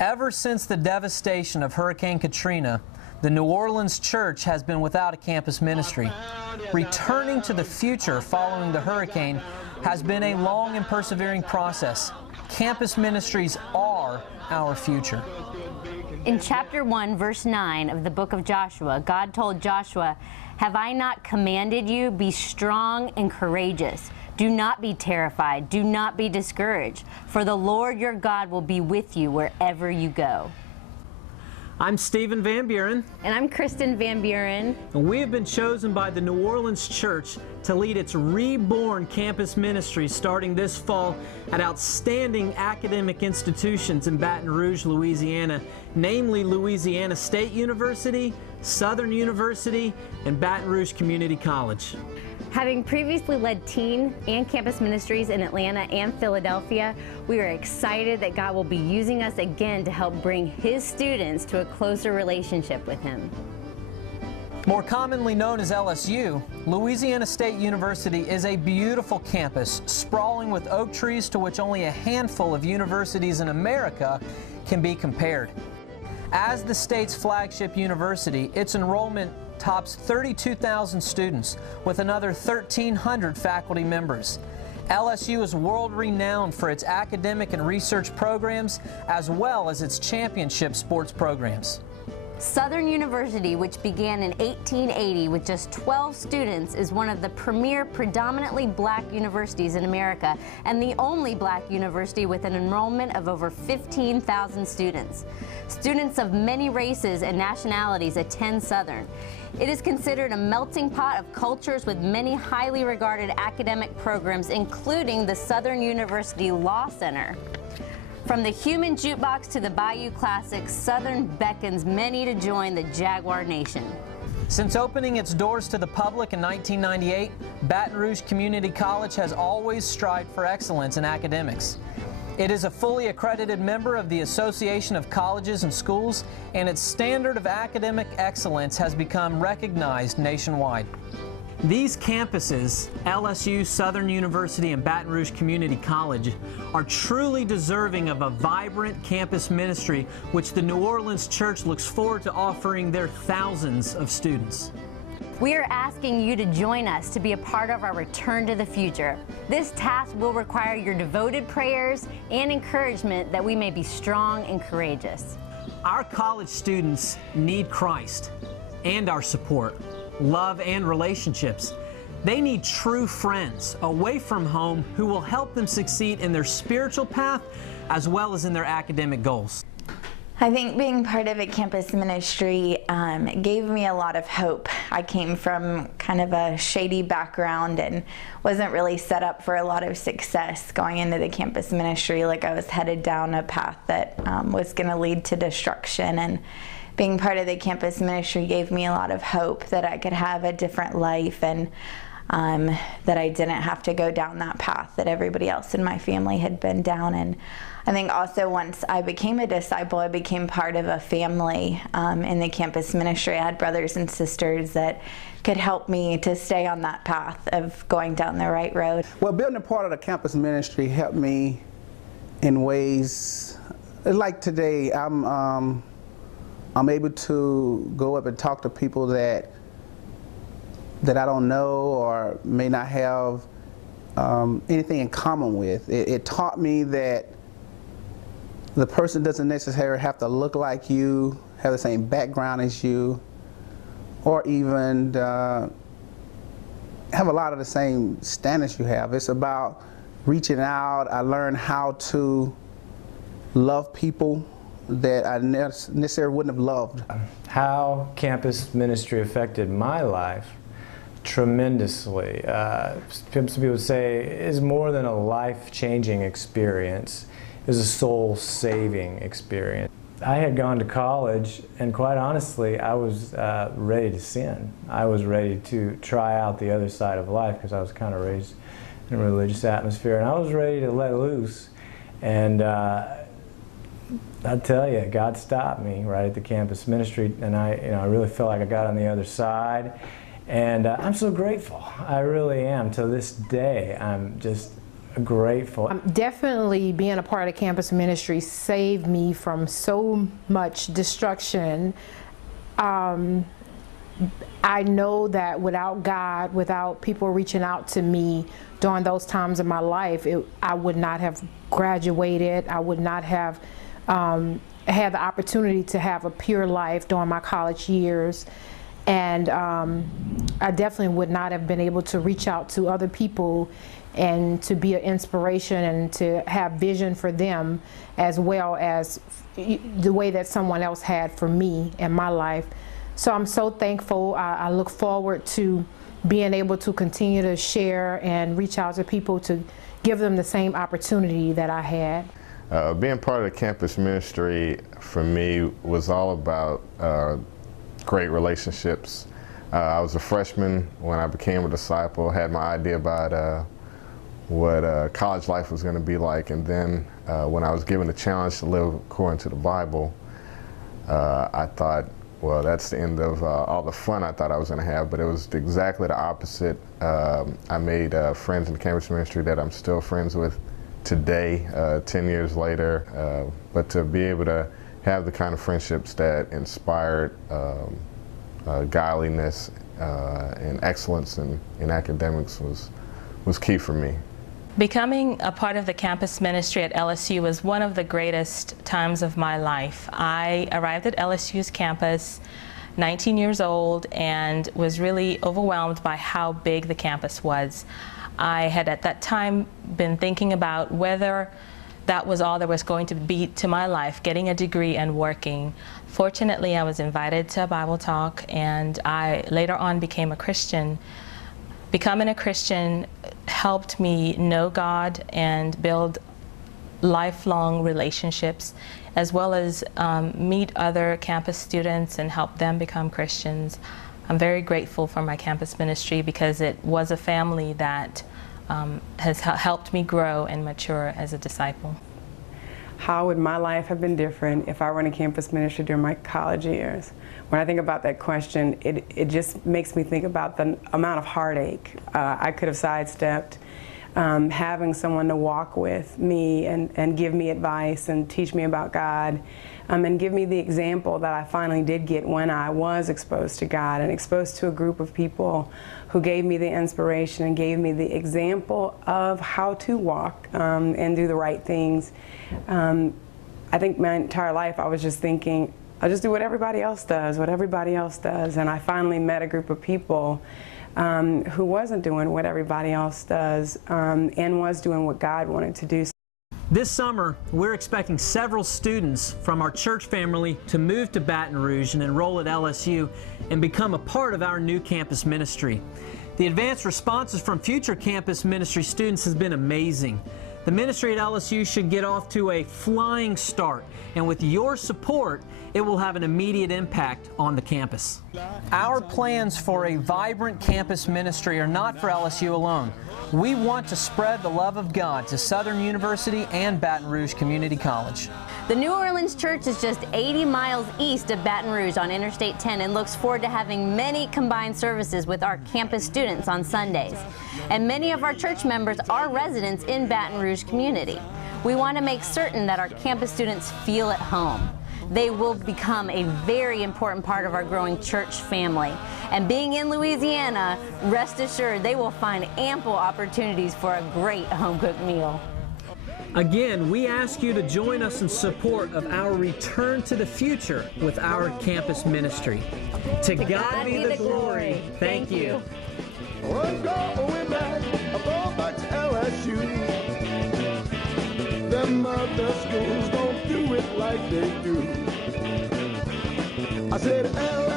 Ever since the devastation of Hurricane Katrina, the New Orleans church has been without a campus ministry. Returning to the future following the hurricane has been a long and persevering process. Campus ministries are our future. In chapter 1, verse 9 of the book of Joshua, God told Joshua, "Have I not commanded you? Be strong and courageous. Do not be terrified. Do not be discouraged. For the Lord your God will be with you wherever you go." I'm Stephen Van Buren. And I'm Kristen Van Buren. And we have been chosen by the New Orleans Church to lead its reborn campus ministry starting this fall at outstanding academic institutions in Baton Rouge, Louisiana, namely Louisiana State University, Southern University, and Baton Rouge Community College. Having previously led teen and campus ministries in Atlanta and Philadelphia, we are excited that God will be using us again to help bring His students to a closer relationship with Him. More commonly known as LSU, Louisiana State University is a beautiful campus sprawling with oak trees to which only a handful of universities in America can be compared. As the state's flagship university, its enrollment tops 32,000 students with another 1,300 faculty members. LSU is world-renowned for its academic and research programs as well as its championship sports programs. Southern University, which began in 1880 with just 12 students, is one of the premier predominantly black universities in America and the only black university with an enrollment of over 15,000 students. Students of many races and nationalities attend Southern. It is considered a melting pot of cultures with many highly regarded academic programs, including the Southern University Law Center. From the Human Jukebox to the Bayou Classics, Southern beckons many to join the Jaguar Nation. Since opening its doors to the public in 1998, Baton Rouge Community College has always strived for excellence in academics. It is a fully accredited member of the Association of Colleges and Schools, and its standard of academic excellence has become recognized nationwide. These campuses, LSU, Southern University, and Baton Rouge Community College, are truly deserving of a vibrant campus ministry which the New Orleans Church looks forward to offering their thousands of students. We are asking you to join us to be a part of our return to the future. This task will require your devoted prayers and encouragement that we may be strong and courageous. Our college students need Christ and our support, love, and relationships. They need true friends away from home who will help them succeed in their spiritual path as well as in their academic goals. I think being part of a campus ministry gave me a lot of hope. I came from kind of a shady background and wasn't really set up for a lot of success going into the campus ministry. Like, I was headed down a path that was going to lead to destruction, and being part of the campus ministry gave me a lot of hope that I could have a different life and that I didn't have to go down that path that everybody else in my family had been down. And I think also once I became a disciple, I became part of a family in the campus ministry. I had brothers and sisters that could help me to stay on that path of going down the right road. Well, being a part of the campus ministry helped me in ways like today. I'm able to go up and talk to people that I don't know or may not have anything in common with. It taught me that the person doesn't necessarily have to look like you, have the same background as you, or even have a lot of the same standards you have. It's about reaching out. I learned how to love people that I necessarily wouldn't have loved. How campus ministry affected my life tremendously. Some people say is more than a life-changing experience. It was a soul-saving experience. I had gone to college, and quite honestly, I was ready to sin. I was ready to try out the other side of life because I was kind of raised in a religious atmosphere, and I was ready to let loose. And I tell you, God stopped me right at the campus ministry, and I really felt like I got on the other side. And I'm so grateful. I really am. To this day, I'm just grateful. Definitely being a part of the campus ministry saved me from so much destruction. I know that without God, without people reaching out to me during those times of my life, I would not have graduated. I would not have had the opportunity to have a pure life during my college years. And I definitely would not have been able to reach out to other people and to be an inspiration and to have vision for them, as well as the way that someone else had for me in my life. So I'm so thankful. I look forward to being able to continue to share and reach out to people to give them the same opportunity that I had. Being part of the campus ministry for me was all about great relationships. I was a freshman when I became a disciple, had my idea about what college life was going to be like, and then when I was given the challenge to live according to the Bible, I thought, well, that's the end of all the fun I thought I was going to have, but it was exactly the opposite. I made friends in the campus ministry that I'm still friends with today, 10 years later, but to be able to have the kind of friendships that inspired godliness and excellence in academics was key for me. Becoming a part of the campus ministry at LSU was one of the greatest times of my life. I arrived at LSU's campus 19 years old and was really overwhelmed by how big the campus was. I had at that time been thinking about whether that was all there was going to be to my life, getting a degree and working. Fortunately, I was invited to a Bible talk, and I later on became a Christian. Becoming a Christian helped me know God and build lifelong relationships, as well as meet other campus students and help them become Christians. I'm very grateful for my campus ministry because it was a family that has helped me grow and mature as a disciple. How would my life have been different if I were in a campus ministry during my college years? When I think about that question, it just makes me think about the amount of heartache I could have sidestepped. Having someone to walk with me and give me advice and teach me about God, and give me the example that I finally did get when I was exposed to God and exposed to a group of people who gave me the inspiration and gave me the example of how to walk and do the right things. I think my entire life I was just thinking, I'll just do what everybody else does, and I finally met a group of people who wasn't doing what everybody else does and was doing what God wanted to do. This summer, we're expecting several students from our church family to move to Baton Rouge and enroll at LSU and become a part of our new campus ministry. The advanced responses from future campus ministry students has been amazing. The ministry at LSU should get off to a flying start, and with your support, it will have an immediate impact on the campus. Our plans for a vibrant campus ministry are not for LSU alone. We want to spread the love of God to Southern University and Baton Rouge Community College. The New Orleans Church is just 80 miles east of Baton Rouge on Interstate 10 and looks forward to having many combined services with our campus students on Sundays. And many of our church members are residents in Baton Rouge community. We want to make certain that our campus students feel at home. They will become a very important part of our growing church family. And being in Louisiana, rest assured they will find ample opportunities for a great home-cooked meal. Again, we ask you to join us in support of our return to the future with our campus ministry. To God be the glory. Thank you. Going back to LSU. Them other schools don't do it like they do. I said LSU.